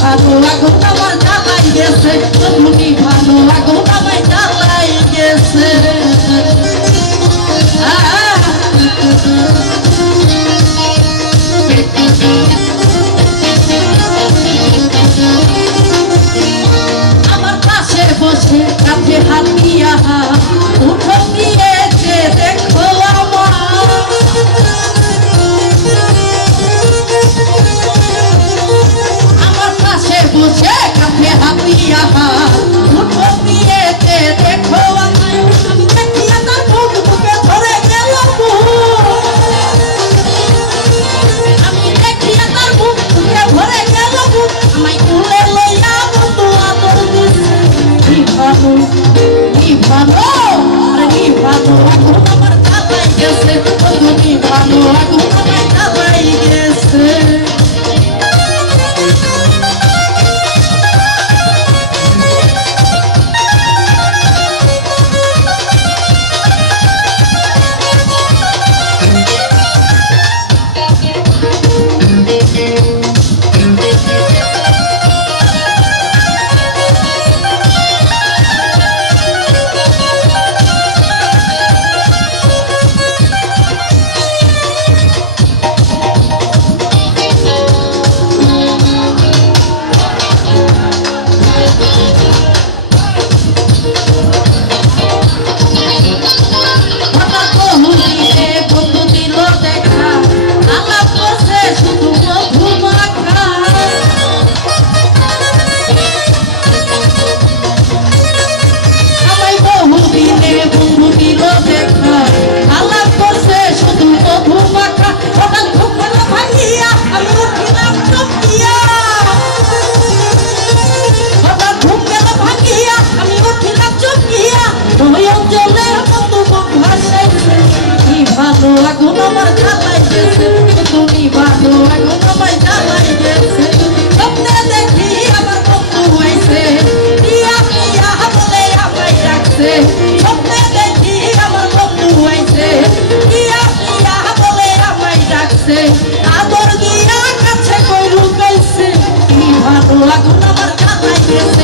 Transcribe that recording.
ভালো আগুন আমার জ্বালাই গেছে, তুমি ভালো আগুন আমায় জ্বালাই গেছে। আমার পাশে বসে কাছে হাত দিয়া উঠো নিয়েছে দেখো আমার পাশে বসে কাছে হাত দিয়া উঠো নিয়েছে দেখো আমায়। আমি দেখিয়া তার মুখ বুকে ধরে গেল, আমি দেখিয়া তার মুখ বুকে ধরে গেল, আমায় তুলে লইয়া বন্ধু আদর দিছে। ভালো আগুন আমার জ্বালাই গেছে, বন্ধু ভালো আগুন আমার জ্বালাই গেছে। ভালো আগুন আমার জ্বালাই গেছে, তুমি ভালো আগুন আমায় জ্বালাই গেছে। স্বপ্নে দেখি আমার বন্ধু হয়েছে, পিয়া পিয়া বলে আমায় ডাকছে। স্বপ্নে দেখি আমার বন্ধু হয়েছে, পিয়া পিয়া বলে আমায় ডাকছে। আদর দিয়া কাছে কই লুকাইছে, ভালো আগুন আমার জ্বালাই গেছে।